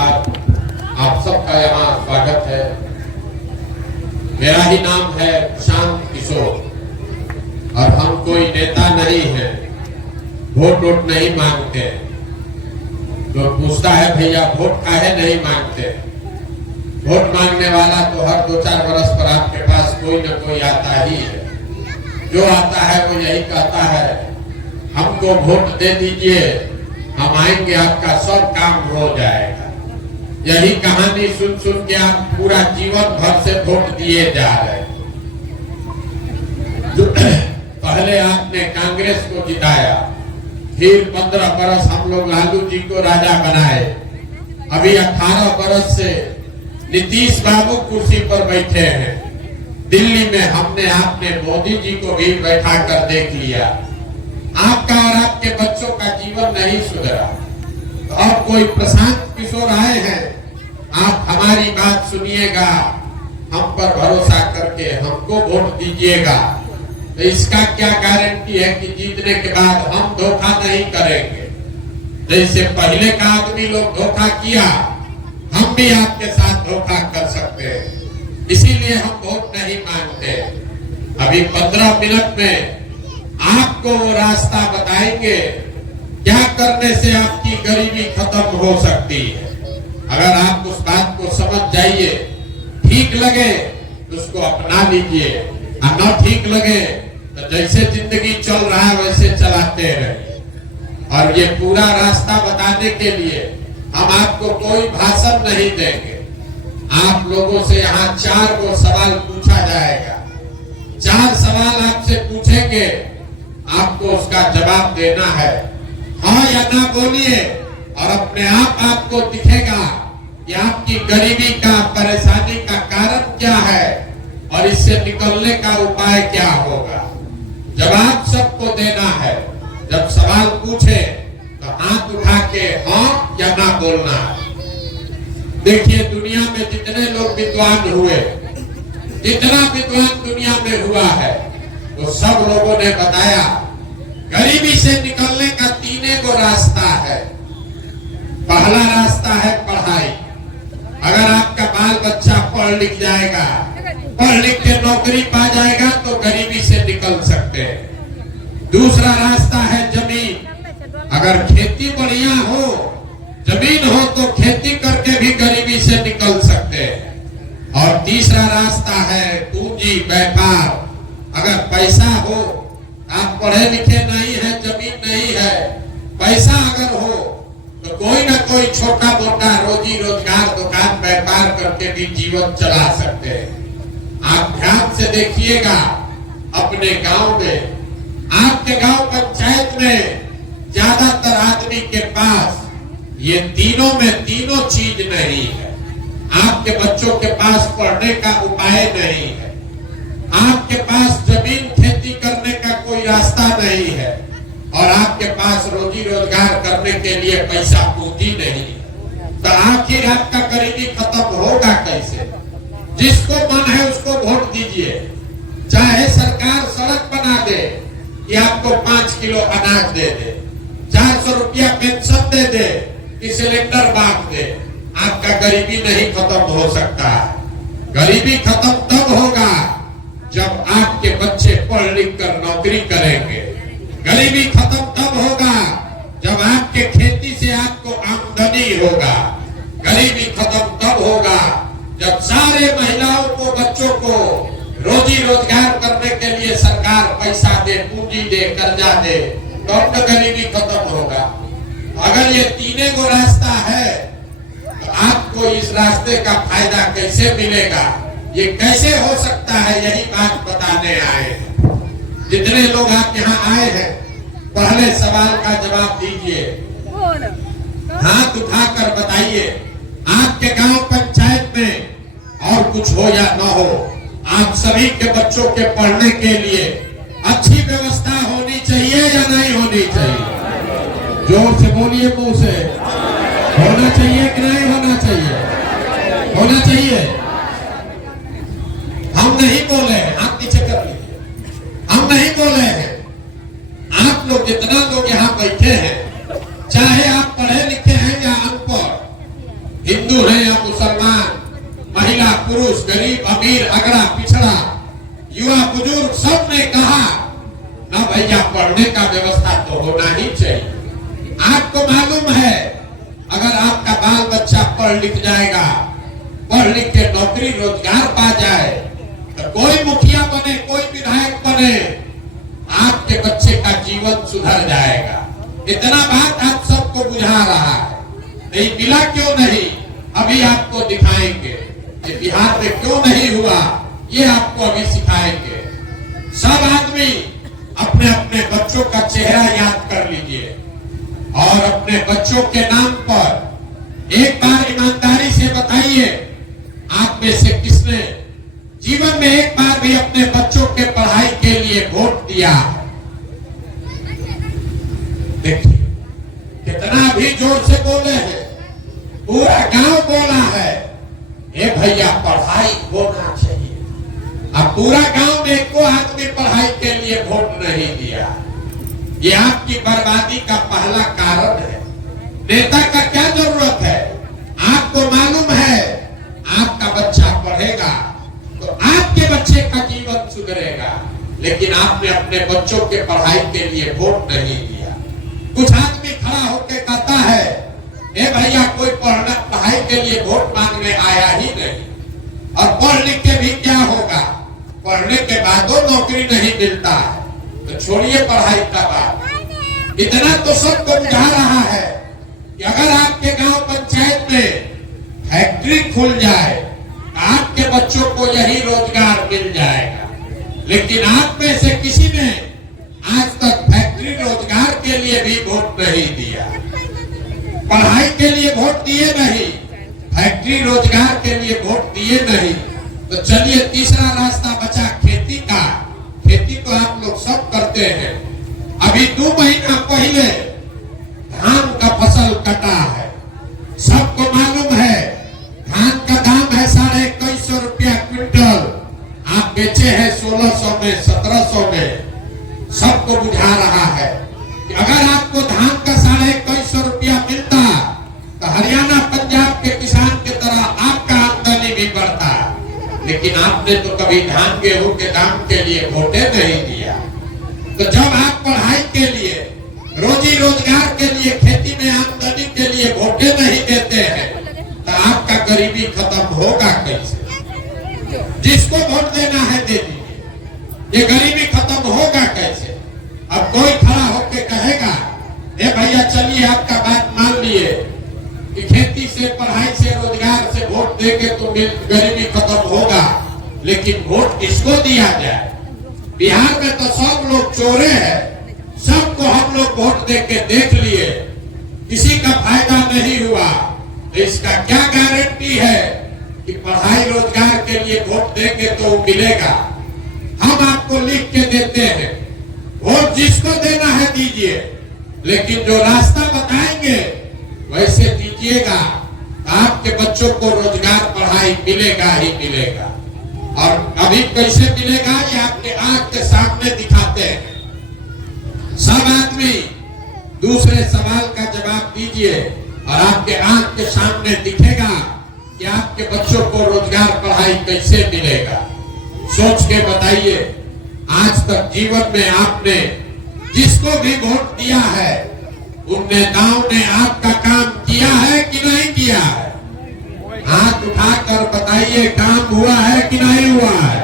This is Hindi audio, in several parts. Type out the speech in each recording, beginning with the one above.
नमस्कार। आप सबका यहाँ स्वागत है। मेरा ही नाम है प्रशांत किशोर और हम कोई नेता नहीं है, वोट नहीं मांगते। जो पूछता है भैया वोट काहे नहीं मांगते, वोट मांगने वाला तो हर 2-4 बरस पर आपके पास कोई न कोई आता ही है। जो आता है वो यही कहता है हमको वोट दे दीजिए, हम आएंगे, आपका सब काम हो जाएगा। यही कहानी सुन सुन के आप पूरा जीवन भर से वोट दिए जा रहे हैं। पहले आपने कांग्रेस को जिताया, फिर 15 बरस हम लोग लालू जी को राजा बनाए, अभी 18 बरस से नीतीश बाबू कुर्सी पर बैठे हैं। दिल्ली में हमने आपने मोदी जी को भी बैठा कर देख लिया। आपका और आपके बच्चों का जीवन नहीं सुधरा। तो अब कोई प्रशांत किशोर आए हैं, आप हमारी बात सुनिएगा, हम पर भरोसा करके हमको वोट दीजिएगा। तो इसका क्या गारंटी है कि जीतने के बाद हम धोखा नहीं करेंगे। जैसे पहले का आदमी लोग धोखा किया, हम भी आपके साथ धोखा कर सकते हैं। इसीलिए हम वोट नहीं मांगते। अभी 15 मिनट में आपको वो रास्ता बताएंगे क्या करने से आपकी गरीबी खत्म हो सकती है। अगर आप उस बात को समझ जाइए, ठीक लगे तो उसको अपना लीजिए, और न ठीक लगे तो जैसे जिंदगी चल रहा है वैसे चलाते रहिए। और ये पूरा रास्ता बताने के लिए हम आपको कोई भाषण नहीं देंगे। आप लोगों से यहाँ 4 गो सवाल पूछा जाएगा। 4 सवाल आपसे पूछेंगे, आपको उसका जवाब देना है, हाँ या ना बोलिए, और अपने आप आपको दिखेगा कि आपकी गरीबी का, परेशानी का कारण क्या है और इससे निकलने का उपाय क्या होगा। जवाब सबको देना है। जब सवाल पूछे तो हाथ उठा के हाँ या ना बोलना है। देखिए दुनिया में जितने लोग विद्वान हुए, जितना विद्वान दुनिया में हुआ है, वो सब लोगों ने बताया गरीबी से निकलने का 3 गो रास्ता है। पहला रास्ता है पढ़ाई। अगर आपका बाल बच्चा पढ़ लिख जाएगा, पढ़ लिख के नौकरी पा जाएगा तो गरीबी से निकल सकते हैं। दूसरा रास्ता है जमीन। अगर खेती बढ़िया हो, जमीन हो तो खेती करके भी गरीबी से निकल सकते हैं। और तीसरा रास्ता है पूंजी, व्यापार। अगर पैसा हो, आप पढ़े लिखे नहीं है, जमीन नहीं है, पैसा अगर हो तो कोई ना कोई छोटा मोटा रोजी रोजगार, दुकान व्यापार करके भी जीवन चला सकते हैं। आप ध्यान से देखिएगा, अपने गांव में, आपके गांव पंचायत में ज्यादातर आदमी के पास ये तीनों में तीनों चीज नहीं है। आपके बच्चों के पास पढ़ने का उपाय नहीं है, आपके पास जमीन खेती करने का कोई रास्ता नहीं है, और आपके पास रोजी रोजगार करने के लिए पैसा पूंजी नहीं है। तो आखिर आपका गरीबी खत्म होगा कैसे? जिसको मन है उसको वोट दीजिए। चाहे सरकार सड़क बना दे कि आपको 5 किलो अनाज दे दे, 400 रुपया पेंशन दे दे कि सिलेंडर बांट दे, आपका गरीबी नहीं खत्म हो सकता। गरीबी खत्म तब होगा जब आपके बच्चे पढ़ लिख कर नौकरी करेंगे। गरीबी खत्म तब होगा जब आपके खेती से आपको आमदनी होगा। गरीबी खत्म तब होगा जब सारे महिलाओं को, बच्चों को रोजी रोजगार करने के लिए सरकार पैसा दे, पूंजी दे, कर्जा दे, तब तो गरीबी खत्म होगा। अगर ये 3 गो रास्ता है तो आपको इस रास्ते का फायदा कैसे मिलेगा, ये कैसे हो सकता है, यही बात बताने आए हैं। जितने लोग आप यहाँ आए हैं, पहले सवाल का जवाब दीजिए, हाथ उठाकर बताइए, आपके गांव पंचायत में और कुछ हो या न हो, आप सभी के बच्चों के पढ़ने के लिए अच्छी व्यवस्था होनी चाहिए या नहीं होनी चाहिए? जोर से बोलिए, मुंह से। होना चाहिए कि नहीं होना चाहिए? होना चाहिए। हम नहीं बोले हैं, आप पीछे कर लीजिए, हम नहीं बोले हैं। आप लोग जितना लोग यहाँ बैठे हैं, चाहे आप पढ़े लिखे हैं या अनपढ़, अमीर अगड़ा पिछड़ा युवा बुजुर्ग सब ने कहा ना भैया पढ़ने का व्यवस्था तो होना ही चाहिए। आपको मालूम है अगर आपका बाल बच्चा पढ़ लिख जाएगा, पढ़ लिख के नौकरी रोजगार पा जाए, तो कोई मुखिया बने कोई विधायक बने, आपके बच्चे का जीवन सुधर जाएगा। इतना बात आप सबको बुझा रहा है, नहीं मिला क्यों नहीं अभी आपको दिखाएंगे। ये बिहार में क्यों नहीं हुआ ये आपको अभी सिखाएंगे। सब आदमी अपने अपने बच्चों का चेहरा याद कर लीजिए और अपने बच्चों के नाम पर एक बार ईमानदारी से बताइए, आप में से किसने जीवन में एक बार भी अपने बच्चों के पढ़ाई के लिए वोट दिया? देखिए कितना भी जोर से बोले हैं, पूरा गांव बोला है ए भैया पढ़ाई होना चाहिए। अब पूरा गांव में एको आदमी पढ़ाई के लिए वोट नहीं दिया। ये आपकी बर्बादी का पहला कारण है। नेता का क्या जरूरत है? आपको मालूम है आपका बच्चा पढ़ेगा तो आपके बच्चे का जीवन सुधरेगा, लेकिन आपने अपने बच्चों के पढ़ाई के लिए वोट नहीं दिया। कुछ आदमी खड़ा होकर कहता है ए भैया कोई पढ़ाई के लिए वोट मांगने आया ही नहीं, और पढ़ लिख के भी क्या होगा, पढ़ने के बाद नौकरी नहीं मिलता है, तो छोड़िए पढ़ाई का बात। इतना तो सबको बुझा रहा है कि अगर आपके गांव पंचायत में फैक्ट्री खुल जाए आपके बच्चों को यही रोजगार मिल जाएगा, लेकिन आप में से किसी ने आज तक फैक्ट्री रोजगार के लिए भी वोट नहीं दिया। पढ़ाई के लिए वोट दिए नहीं, फैक्ट्री रोजगार के लिए वोट दिए नहीं। तो चलिए तीसरा रास्ता बचा खेती का। खेती तो आप लोग सब करते हैं। अभी 2 महीना पहले धान का फसल कटा है, सबको मालूम है धान का दाम है 2150 रुपया क्विंटल, आप बेचे हैं 1600 में 1700 में। सबको बुझा रहा है कि अगर आपको धान का 2150 रुपया मिलता तो हरियाणा पंजाब के किसान की तरह आपका आमदनी भी बढ़ता, लेकिन आपने तो कभी धान गेहूं के दाम के लिए वोटे नहीं दिया। तो जब आप पढ़ाई के लिए, रोजी रोजगार के लिए, खेती में आमदनी के लिए वोटे नहीं देते हैं तो आपका गरीबी खत्म होगा कैसे? जिसको वोट देना है दे दीजिए, ये गरीबी खत्म होगा कैसे? अब कोई खड़ा होके कहेगा ए भैया चलिए आपका बात मान लिए कि खेती से, पढ़ाई से, रोजगार से वोट देके तो गरीबी खत्म होगा, लेकिन वोट किसको दिया जाए? बिहार में तो सब लोग चोरे हैं, सबको हम लोग वोट देके देख लिए, किसी का फायदा नहीं हुआ। तो इसका क्या गारंटी है कि पढ़ाई रोजगार के लिए वोट देंगे तो मिलेगा? हम आपको लिख के देते हैं, वोट जिसको देना है दीजिए, लेकिन जो रास्ता बताएंगे वैसे दीजिएगा, आपके बच्चों को रोजगार पढ़ाई मिलेगा ही मिलेगा। और अभी कैसे मिलेगा ये आपके आंख के सामने दिखाते हैं। सब आदमी दूसरे सवाल का जवाब दीजिए और आपके आंख के सामने दिखेगा कि आपके बच्चों को रोजगार पढ़ाई कैसे मिलेगा। सोच के बताइए, आज तक जीवन में आपने जिसको भी वोट दिया है उन नेताओं ने आपका काम किया है कि नहीं किया है? हाथ उठाकर बताइए काम हुआ है कि नहीं हुआ है?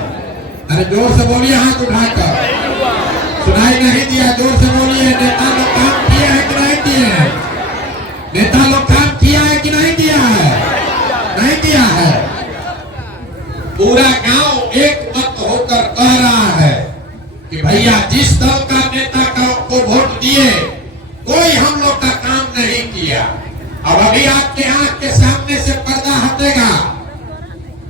अरे जोर से बोलिए, हाथ उठाकर। सुनाई नहीं दिया, जोर से बोलिए। नेता लोग काम किया है कि नहीं किया है? नेता लोग काम किया है कि नहीं किया है? नहीं किया है। पूरा गांव एक मत होकर कह रहा है कि भैया जिस दल का नेता को वोट दिए कोई हम लोग का काम नहीं किया। अब अभी आपके आंख के सामने से पर्दा हटेगा,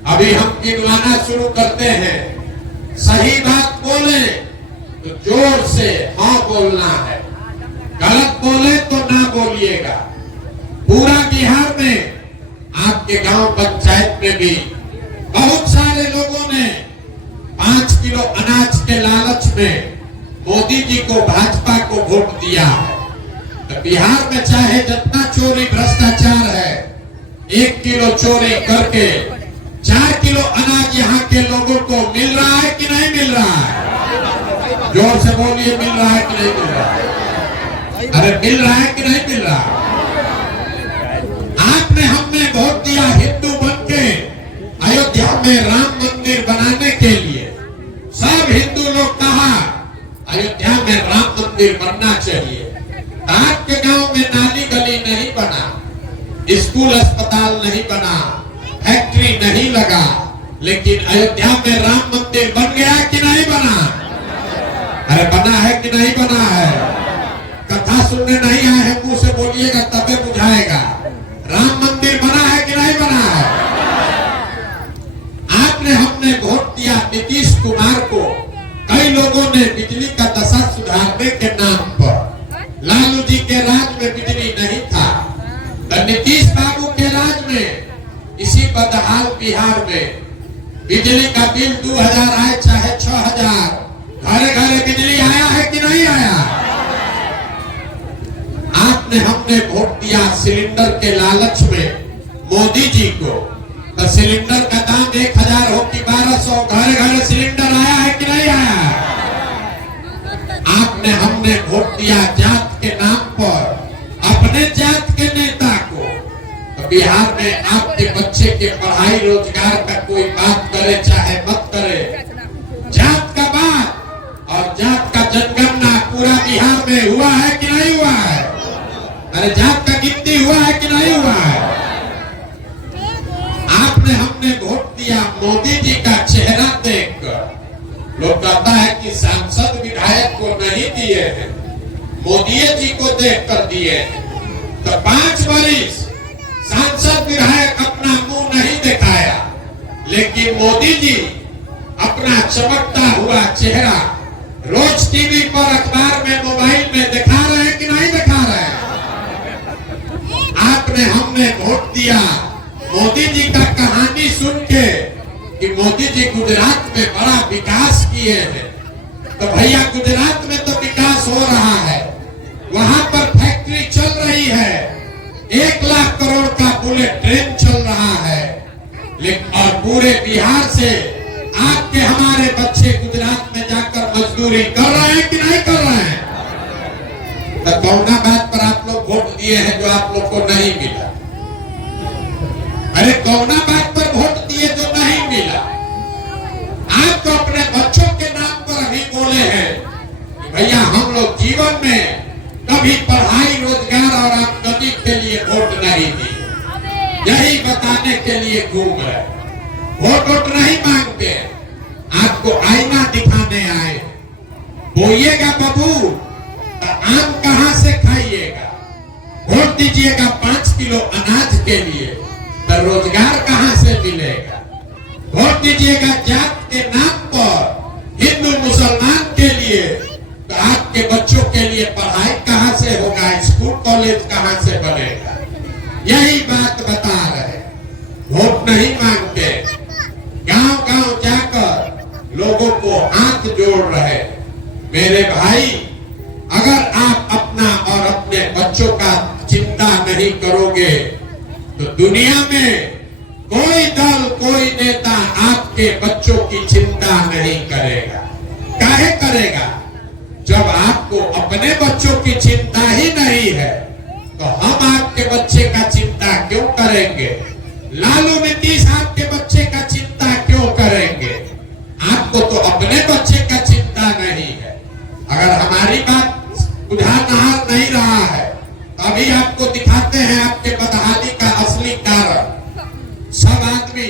अभी हम गिनवाना शुरू करते हैं। सही बात बोले तो जोर से हाँ बोलना है, गलत बोले तो ना बोलिएगा। पूरा बिहार में आपके गांव पंचायत में भी बहुत सारे लोगों ने 5 किलो अनाज के लालच में मोदी जी को, भाजपा को वोट दिया है। तो बिहार में चाहे जितना चोरी भ्रष्टाचार है, 1 किलो चोरी करके 4 किलो अनाज यहाँ के लोगों को मिल रहा है कि नहीं मिल रहा है? जोर से बोलिए, मिल रहा है कि नहीं मिल रहा है? अरे मिल रहा है कि नहीं मिल रहा? आपने हमने वोट दिया हिंदू बन के अयोध्या में राम मंदिर बनाने के लिए। सब हिंदू लोग कहा अयोध्या में राम मंदिर बनना चाहिए। आपके गांव में नाली गली नहीं बना, स्कूल अस्पताल नहीं बना, फैक्ट्री नहीं लगा, लेकिन अयोध्या में राम मंदिर बन गया कि नहीं बना? अरे बना है कि नहीं बना है? कथा सुनने नहीं आए हैं, मुंह से बोलिएगा तबे बुझाएगा। राम मंदिर बना है कि नहीं बना है? आपने हमने वोट दिया नीतीश कुमार को। कई लोगों ने बिजली का दशा सुधारने के नाम पर, लालू जी के राज में बिजली नहीं था, तो नीतीश बाबू के राज में इसी बदहाल बिहार में बिजली का बिल 2000 आए चाहे 6000, घरे घरे बिजली आया है कि नहीं आया? आपने हमने वोट दिया सिलेंडर के लालच में मोदी जी को, तो सिलेंडर का दाम 1000 हो कि 1200, घरे घरे सिलेंडर आया है कि नहीं आया? आपने हमने वोट दिया जात के नाम पर अपने जात के नेता को, तो बिहार में आपके बच्चे के पढ़ाई रोजगार का कोई बात करे चाहे मत करे, जात का बात और जात का जनगणना पूरा बिहार में हुआ है कि नहीं हुआ है? अरे जात का गिनती हुआ है कि नहीं हुआ है? आपने हमने वोट दिया मोदी जी का चेहरा देखकर। लोग कहता है कि सांसद विधायक को नहीं दिए हैं, मोदी जी को देखकर दिए। तो 5 वर्ष सांसद विधायक अपना मुंह नहीं दिखाया, लेकिन मोदी जी अपना चमकता हुआ चेहरा रोज टीवी पर, अखबार में, मोबाइल में दिखा रहे हैं कि नहीं दिखा रहे हैं? आपने हमने वोट दिया मोदी जी का कहानी सुन के कि मोदी जी गुजरात में बड़ा विकास किए हैं। तो भैया गुजरात में तो विकास हो रहा है, वहां पर फैक्ट्री चल रही है, 1 लाख करोड़ का बुलेट ट्रेन चल रहा है, लेकिन और पूरे बिहार से आपके हमारे बच्चे गुजरात में जाकर मजदूरी कर रहे हैं कि नहीं कर रहे हैं? तो कौना बात पर आप लोग वोट दिए हैं जो आप लोग को नहीं मिला? अरे कौना बात पर वोट दिए जो नहीं मिला? आप तो अपने बच्चों के नाम पर अभी बोले हैं कि भैया हम लोग जीवन में कभी पढ़ाई रोजगार और आमदनी के लिए वोट नहीं दी, यही बताने के लिए घूम रहे। वोट नहीं मांगते, आपको आईना दिखाने आए। बोइएगा बाबू तो आम कहां से खाइएगा? वोट दीजिएगा 5 किलो अनाज के लिए, तो रोजगार कहां से मिलेगा? वोट दीजिएगा जात के नाम पर हिंदू मुसलमान के लिए, तो आपके बच्चों के लिए पढ़ाई कहां से होगा? स्कूल कॉलेज कहां से बनेगा? यही बात बता रहे। वोट नहीं मांगते, गांव गांव जाकर लोगों को हाथ जोड़ रहे। मेरे भाई, अगर आप अपना और अपने बच्चों का चिंता नहीं करोगे तो दुनिया में कोई दल, कोई नेता आपके बच्चों की चिंता नहीं करेगा। काहे करेगा? जब आपको अपने बच्चों की चिंता ही नहीं है तो हम आपके बच्चे का चिंता क्यों करेंगे? लालू नीतीश आपके बच्चे का चिंता क्यों करेंगे? आपको तो अपने बच्चे का चिंता नहीं है। अगर हमारी बात बुझा नहीं रहा है तो अभी आपको दिखाते हैं आपके बदहाली का असली कारण। सब आदमी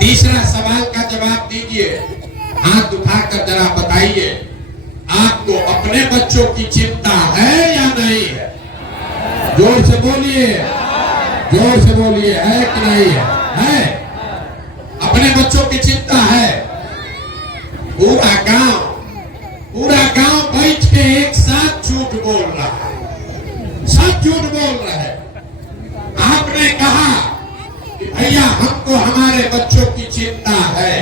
तीसरा सवाल का जवाब दीजिए, हाथ उठाकर जरा बताइए, आपको अपने बच्चों की चिंता है या नहीं है? जोर से बोलिए, जोर से बोलिए, है कि नहीं है? है? अपने बच्चों की चिंता है। पूरा गांव बैठ के एक साथ झूठ बोल रहा है, सब झूठ बोल रहे हैं। आपने कहा कि भैया हमको हमारे बच्चों की चिंता है।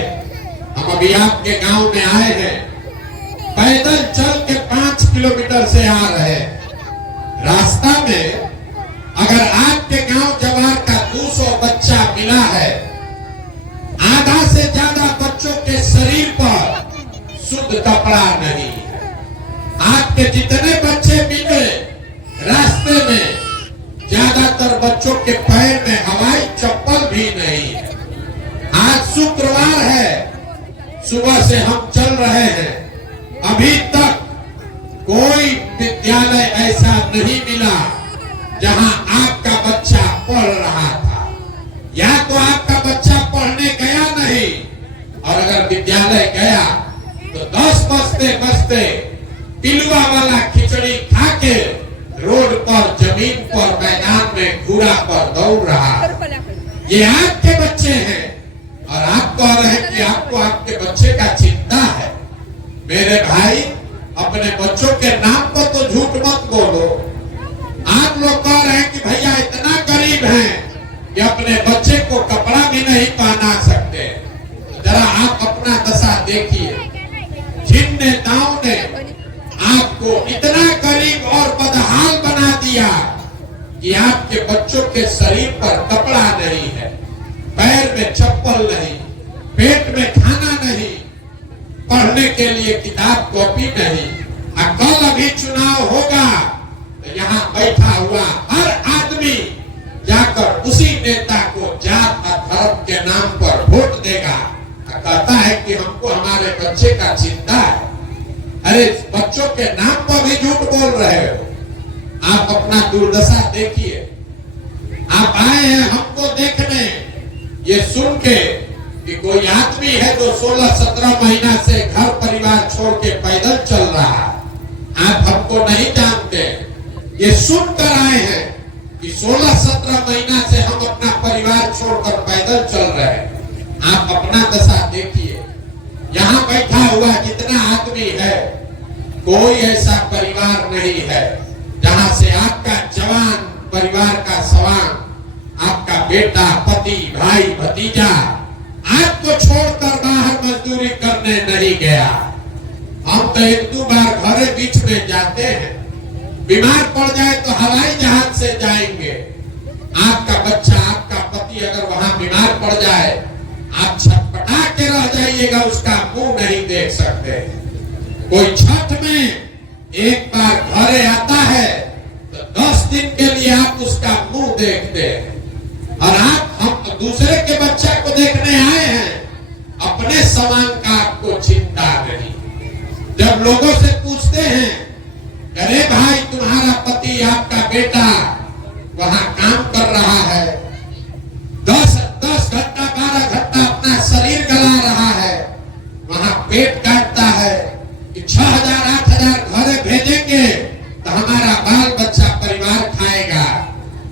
हम अभी आपके गांव में आए हैं, पैदल चल के 5 किलोमीटर से आ रहे हैं। रास्ता में अगर आपके गांव जवार का 200 बच्चा मिला है शुद्ध कपड़ा नहीं है। आपके जितने बच्चे मिले रास्ते में, ज्यादातर बच्चों के पैर में हवाई चप्पल भी नहीं है। आज शुक्रवार है, सुबह से हम चल रहे हैं, अभी तक कोई विद्यालय ऐसा नहीं मिला जहां आपका बच्चा पढ़ रहा था। या तो आपका बच्चा पढ़ने गया नहीं, और अगर विद्यालय गया तो 10 बजते बजते पिलुआ वाला खिचड़ी खा के रोड पर, जमीन पर, मैदान में घूरा पर दौड़ रहा। ये आपके बच्चे हैं और आप कह रहे हैं कि आपको आपके बच्चे का चिंता है। मेरे भाई, अपने बच्चों के नाम पर तो झूठ मत बोलो। आप लोग कह रहे हैं कि भैया इतना गरीब हैं कि अपने बच्चे को कपड़ा भी नहीं पहना सकते। जरा आप अपना दशा देखिए। जिन नेताओं ने आपको इतना गरीब और बदहाल बना दिया कि आपके बच्चों के शरीर पर कपड़ा नहीं है, पैर में चप्पल नहीं, पेट में खाना नहीं, पढ़ने के लिए किताब कॉपी नहीं। कल अभी चुनाव होगा तो यहाँ बैठा हुआ हर आदमी जाकर उसी नेता को जात और धर्म के नाम पर वोट देगा, कहता है कि हमको हमारे बच्चे का चिंता है। अरे बच्चों के नाम पर भी झूठ बोल रहे हो। आप अपना दुर्दशा देखिए। आप आए हैं हमको देखने, ये सुन के कि कोई आदमी है जो 16-17 महीना से घर परिवार छोड़ के पैदल चल रहा है। आप हमको नहीं जानते, ये सुनकर आए हैं कि 16-17 महीना से हम अपना परिवार छोड़कर पैदल चल रहे हैं। आप अपना दशा देखिए। यहाँ बैठा हुआ जितना आदमी है, कोई ऐसा परिवार नहीं है जहाँ से आपका जवान परिवार का सवाल, आपका बेटा, पति, भाई, भतीजा आपको छोड़कर बाहर मजदूरी करने नहीं गया। हम तो 1-2 बार घरे बीच में जाते हैं, बीमार पड़ जाए तो हवाई जहाज से जाएंगे। आपका बच्चा, आपका पति अगर वहां बीमार पड़ जाए, आप छटपटा के रह जाइएगा, उसका मुंह नहीं देख सकते। कोई छठ में एक बार घरे आता है तो 10 दिन के लिए आप उसका मुंह देखते हैं। और आप हम दूसरे के बच्चा को देखने आए हैं, अपने समान का आपको चिंता नहीं। जब लोगों से पूछते हैं, अरे भाई तुम्हारा पति, आपका बेटा वहां काम कर रहा है, 10 घंटा 12 घंटा अपना शरीर गला रहा है, वहां पेट काटता है कि 6,000-8,000 घरे भेजेंगे तो हमारा बाल बच्चा परिवार खाएगा।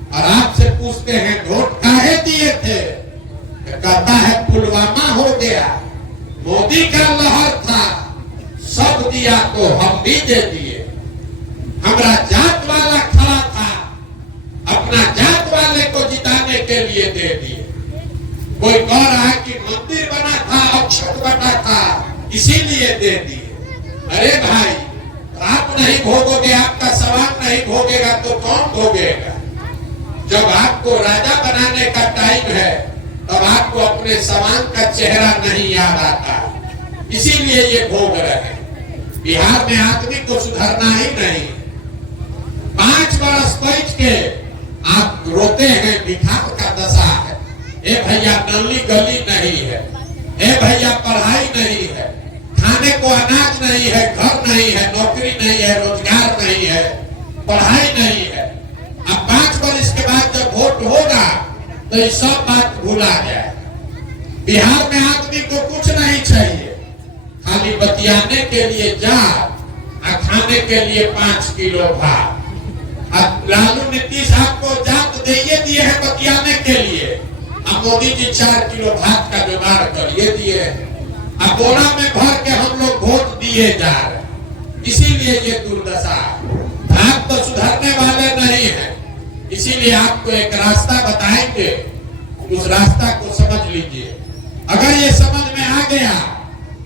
और आपसे पूछते हैं वोट काहे दिए थे, कहता है पुलवामा हो गया, मोदी का लहर था, सब दिया तो हम भी दे दिए। हमारा जात वाला खड़ा था, अपना जात वाले को जिताने के लिए दे दिए। कोई कह रहा है कि मंदिर बना था, अक्षत बना था, इसीलिए दे दिए। अरे भाई, आप नहीं भोगोगे, आपका सवाल नहीं भोगेगा तो कौन भोगेगा? जब आपको राजा बनाने का टाइम है तब आपको अपने समान का चेहरा नहीं याद आता, इसीलिए ये भोग रहे हैं। बिहार में आदमी को सुधरना ही नहीं। 5 बरस बैठ के आप रोते हैं, भिखार का दशा है। ए भैया नली गली नहीं है, ए भैया पढ़ाई नहीं है, खाने को अनाज नहीं है, घर नहीं है, नौकरी नहीं है, रोजगार नहीं है, पढ़ाई नहीं है। अब 5 वर्ष के बाद जब वोट होगा तो ये सब बात भूला जाए। बिहार में आदमी को कुछ नहीं चाहिए, खाली बतियाने के लिए जात और खाने के लिए 5 किलो भात। अब लालू नीतीश आपको जात दिए हैं बतियाने के लिए, अब मोदी जी 4 किलो भात का जुगाड़ करिए दिए। अब बोरा में भर के हम लोग वोट दिए जा रहे, इसीलिए ये दुर्दशा। आप तो सुधरने वाले नहीं हैं, इसीलिए आपको एक रास्ता बताएंगे, उस रास्ता को समझ लीजिए। अगर ये समझ में आ गया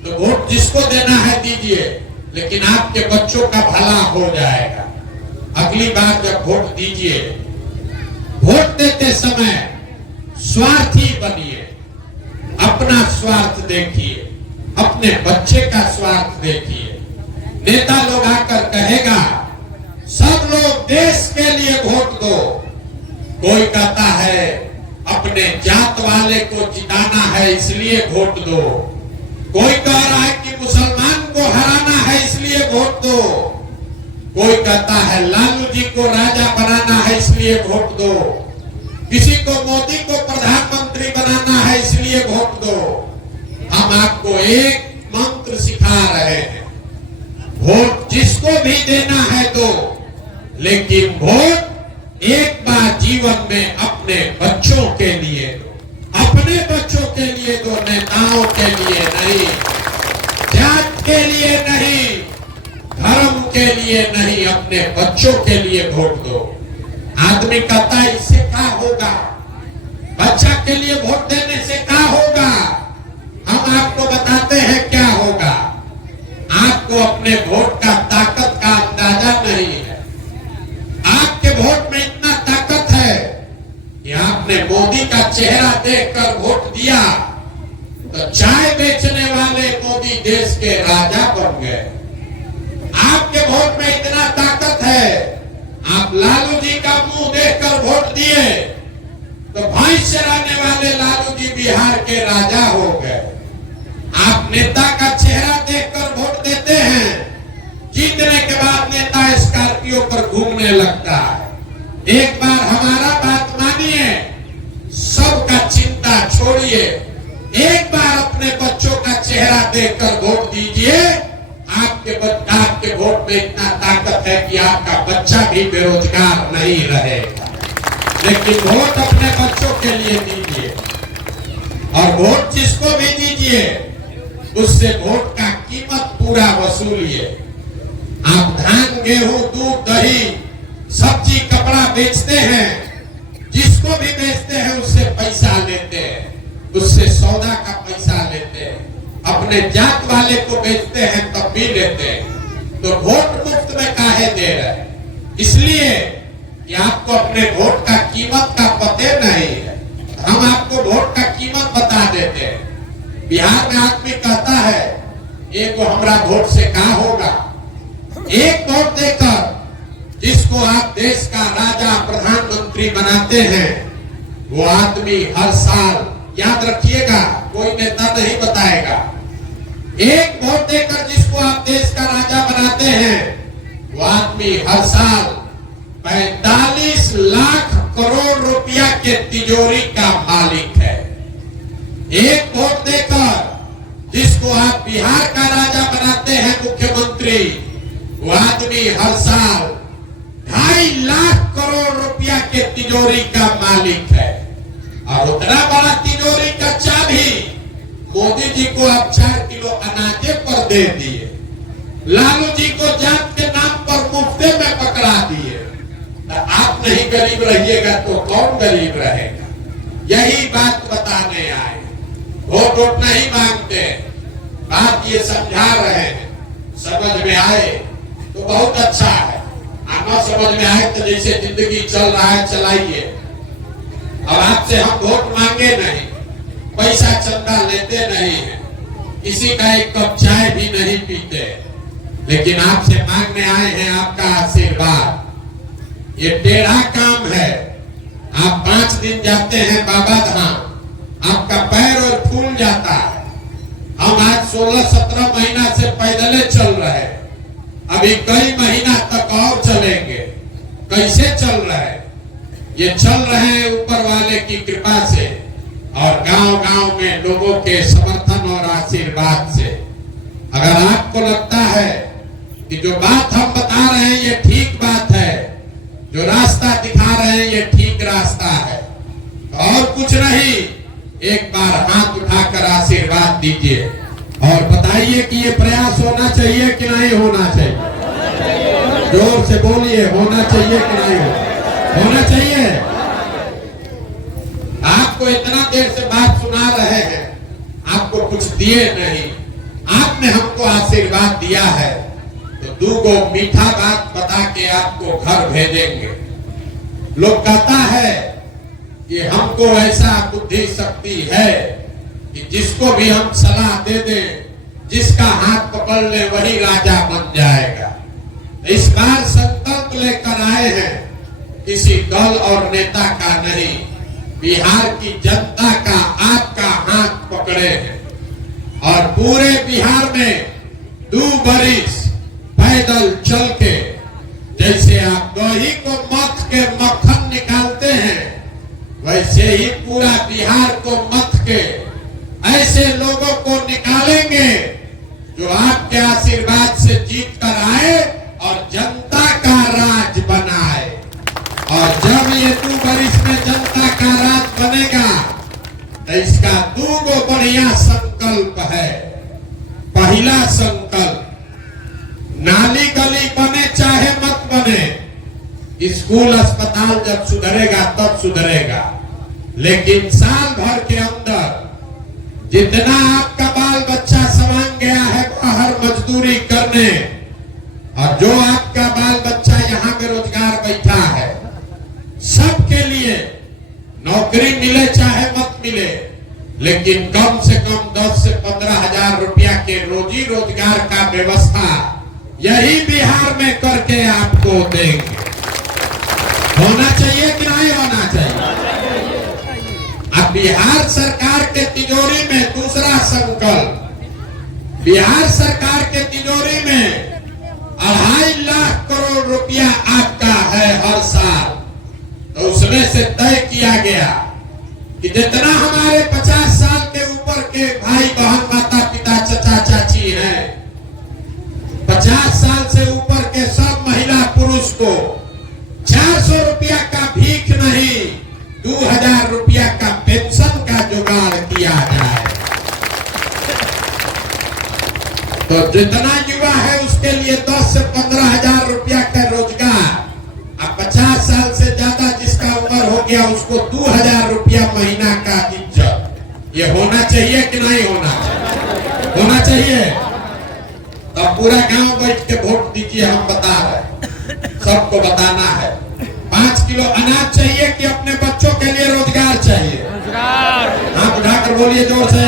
तो वोट जिसको देना है दीजिए, लेकिन आपके बच्चों का भला हो जाएगा। अगली बार जब वोट दीजिए, वोट देते समय स्वार्थी बनिए, अपना स्वार्थ देखिए। अपने बच्चे का स्वार्थ देखिए। नेता लोग आकर कहेगा सब लोग देश के लिए वोट दो, कोई कहता है अपने जात वाले को जिताना है इसलिए वोट दो, कोई कह रहा है कि मुसलमान को हराना है इसलिए वोट दो, कोई कहता है लालू जी को राजा बनाना है इसलिए वोट दो, किसी को मोदी को प्रधानमंत्री बनाना है इसलिए वोट दो। हम आपको एक मंत्र सिखा रहे हैं, वोट जिसको भी देना है दो, लेकिन वोट एक बार जीवन में अपने बच्चों के लिए दो, अपने बच्चों के लिए दो, नेताओं के लिए नहीं, जात के लिए नहीं, धर्म के लिए नहीं, अपने बच्चों के लिए वोट दो। आदमी कहता है इससे क्या होगा, बच्चा के लिए वोट देने से क्या होगा? हम आपको बताते हैं क्या होगा। आपको अपने वोट का ताकत का अंदाजा नहीं है। आपके वोट में इतना ताकत है कि आपने मोदी का चेहरा देखकर वोट दिया तो चाय बेचने वाले मोदी देश के राजा बन गए। आपके वोट में इतना ताकत है, आप लालू जी का मुंह देखकर वोट दिए तो भैंस चराने वाले लालू जी बिहार के राजा हो गए। आप नेता का चेहरा देखकर वोट देते हैं, जीतने के बाद नेता स्कॉर्पियो पर घूमने लगता है। एक बार हमारा बात मानिए, सबका चिंता छोड़िए, एक बार अपने बच्चों का चेहरा देखकर वोट दीजिए। आपके वोट में इतना ताकत है कि आपका बच्चा भी बेरोजगार नहीं रहेगा। लेकिन वोट अपने बच्चों के लिए दीजिए, और वोट जिसको भी दीजिए उससे वोट का कीमत पूरा वसूलिए। आप धान, गेहूं, दूध, दही, सब्जी, कपड़ा बेचते हैं, जिसको भी बेचते हैं उससे पैसा लेते हैं, उससे सौदा का पैसा लेते हैं। अपने जात वाले को बेचते हैं तब भी लेते हैं। तो वोट मुफ्त में काहे दे रहे? इसलिए कि आपको अपने वोट का कीमत का पते नहीं है। हम आपको वोट का कीमत बता देते हैं। बिहार में आदमी कहता है एक हमारा वोट से क्या होगा। एक वोट देकर जिसको आप देश का राजा प्रधानमंत्री बनाते हैं, वो आदमी हर साल, याद रखिएगा, कोई नेता नहीं बताएगा, एक वोट देकर जिसको आप देश का राजा बनाते हैं, वो आदमी हर साल 45 लाख करोड़ रुपया के तिजोरी का मालिक है। एक वोट देकर जिसको आप बिहार का राजा बनाते हैं, मुख्यमंत्री, वो आदमी हर साल 2.5 लाख करोड़ रुपया के तिजोरी का मालिक है। और उतना बड़ा तिजोरी का चाबी मोदी जी को आप 4 किलो अनाजे पर दे दिए, लालू जी को जात के नाम पर मुफ्ते में पकड़ा दिए। तो आप नहीं गरीब रहिएगा तो कौन गरीब रहेगा? यही बात बताने आए। वोट नहीं मांगते, बात ये समझा रहे हैं। समझ में आए तो बहुत अच्छा है, न समझ में आए तो जैसे जिंदगी चल रहा है चलाइए। अब आपसे हम वोट मांगे नहीं, पैसा चंदा लेते नहीं है, किसी का एक कप चाय भी नहीं पीते, लेकिन आपसे मांगने आए हैं आपका आशीर्वाद। ये टेढ़ा काम है। आप 5 दिन जाते हैं बाबा धाम, आपका पैर और फूल जाता है। हम आज 16-17 महीना से पैदले चल रहे हैं, अभी कई महीना तक और चलेंगे। कैसे चल रहे हैं? ये चल रहे हैं ऊपर वाले की कृपा से और गांव-गांव में लोगों के समर्थन और आशीर्वाद से। अगर आपको लगता है कि जो बात हम बता रहे हैं ये ठीक बात है, जो रास्ता दिखा रहे हैं ये ठीक रास्ता है, और कुछ नहीं, एक बार हाथ उठाकर आशीर्वाद दीजिए और बताइए कि ये प्रयास होना चाहिए कि नहीं होना चाहिए। जोर से बोलिए, होना चाहिए कि नहीं होना चाहिए। आपको इतना देर से बात सुना रहे हैं, आपको कुछ दिए नहीं, आपने हमको आशीर्वाद दिया है तो 2 मीठा बात बता के आपको घर भेजेंगे। लोग कहता है कि हमको ऐसा बुद्धि शक्ति है कि जिसको भी हम सलाह दे दें जिसका हाथ पकड़ ले वही राजा बन जाएगा। इस बार संकल्प लेकर आए हैं, किसी दल और नेता का नहीं, बिहार की जनता का आपका हाथ पकड़े हैं और पूरे बिहार में 2 बरिस पैदल चल के, जैसे आप दही को मथ के मक्खन निकालते हैं, वैसे ही पूरा बिहार को मथ के ऐसे लोगों को निकालेंगे जो आपके आशीर्वाद से जीत कर आए और जनता का राज बनाए। और जब ये 2 बरिस में जनता का राज बनेगा तो इसका 2 बढ़िया संकल्प है। पहला संकल्प, नाली गली बने चाहे मत बने, स्कूल अस्पताल जब सुधरेगा तब सुधरेगा, लेकिन साल भर के अंदर जितना आपका बाल बच्चा समान गया है बाहर मजदूरी करने, और जो आपका बाल बच्चा यहाँ बेरोजगार बैठा है, सबके लिए नौकरी मिले चाहे मत मिले, लेकिन कम से कम 10 से 15 हजार रुपया के रोजी रोजगार का व्यवस्था यही बिहार में करके आपको देंगे। होना चाहिए कि नहीं होना चाहिए? अब बिहार सरकार के तिजोरी में दूसरा संकल्प, बिहार सरकार के तिजोरी में 2.5 लाख करोड़ रुपया आपका है हर साल। तो उसमें से तय किया गया कि जितना हमारे 50 साल के ऊपर के भाई बहन माता पिता चचा चाची हैं, 50 साल से ऊपर के सब महिला पुरुष को 400 रुपया का भीख नहीं, 2000 रुपया का पेंशन का जुगाड़ किया जाए। तो जितना युवा है उसके लिए 10 से 15 हजार रुपया का रोजगार, अब 50 साल से ज्यादा जिसका उम्र हो गया उसको 2000 रुपया महीना का इज्जत। ये होना चाहिए कि नहीं होना चाहिए? होना चाहिए। तब पूरा गांव बैठ के वोट दीजिए, हम बता रहे, सबको बताना है। 5 किलो अनाज चाहिए कि अपने बच्चों के लिए रोजगार चाहिए? हाँ, उठाकर बोलिए जोर से,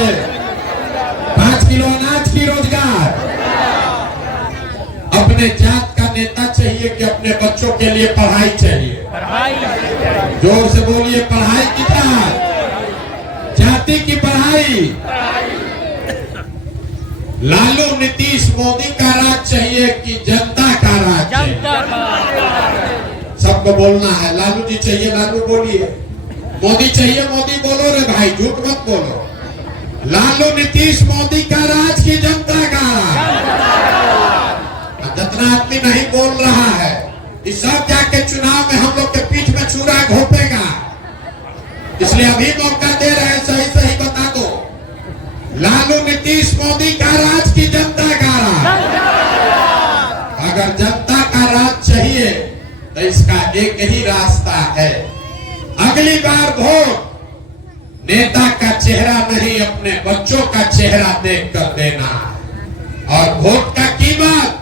5 किलो अनाज की रोजगार। अपने जात का नेता चाहिए कि अपने बच्चों के लिए पढ़ाई चाहिए? जोर से बोलिए, पढ़ाई की जात, जाति की पढ़ाई। लालू नीतीश मोदी का राज चाहिए कि जनता का राज चाहिए? सबको बोलना है, लालू जी चाहिए, लालू बोलिए। मोदी चाहिए, मोदी बोलो रे भाई, झूठ मत बोलो। लालू नीतीश मोदी का राज की जनता का राज। जितना आदमी नहीं बोल रहा है, इस सब जाके चुनाव में हम लोग के पीठ में छुरा घोपेगा, इसलिए अभी मौका दे रहे हैं, सही सही बता दो। लालू नीतीश मोदी का राज की जनता का राज? अगर जनता का राज चाहिए तो इसका एक ही रास्ता है, अगली बार वोट नेता का चेहरा नहीं, अपने बच्चों का चेहरा देखकर देना है। और वोट का कीमत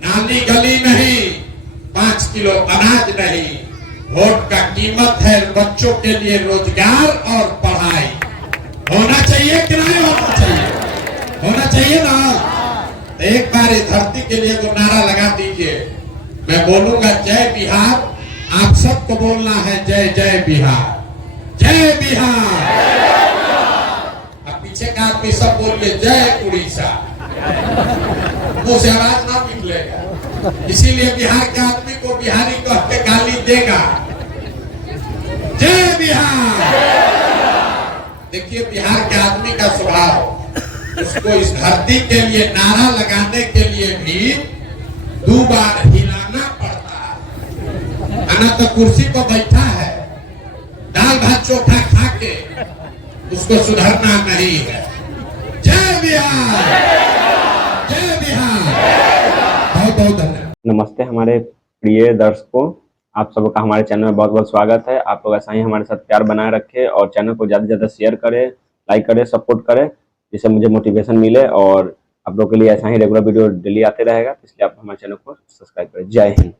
नाली गली नहीं, 5 किलो अनाज नहीं, वोट का कीमत है बच्चों के लिए रोजगार और पढ़ाई। होना चाहिए कि नहीं होना चाहिए? होना चाहिए ना। तो एक बार इस धरती के लिए जो नारा लगा दीजिए, मैं बोलूंगा जय बिहार, आप सबको बोलना है जय जय बिहार, जय बिहार। अब पीछे का आदमी सब बोलिए जय उड़ीसा, मुंह से आवाज ना निकलेगा, इसीलिए बिहार के आदमी को बिहारी कह के गाली देगा। जय बिहार। देखिए बिहार के आदमी का स्वभाव, उसको इस धरती के लिए नारा लगाने के लिए भी 2 बार हिलाना पड़ता है। अन्ना तो कुर्सी पर बैठा है, दाल भात चोखा खा के उसको सुधरना नहीं है। जय बिहार, जय बिहार। बहुत बहुत धन्यवाद। नमस्ते हमारे प्रिय दर्शकों, आप सबका हमारे चैनल में बहुत बहुत स्वागत है। आप लोग ऐसा ही हमारे साथ प्यार बनाए रखें और चैनल को ज़्यादा से ज़्यादा शेयर करें, लाइक करें, सपोर्ट करें, जिससे मुझे मोटिवेशन मिले और आप लोगों के लिए ऐसा ही रेगुलर वीडियो डेली आते रहेगा। इसलिए आप हमारे चैनल को सब्सक्राइब करें। जय हिंद।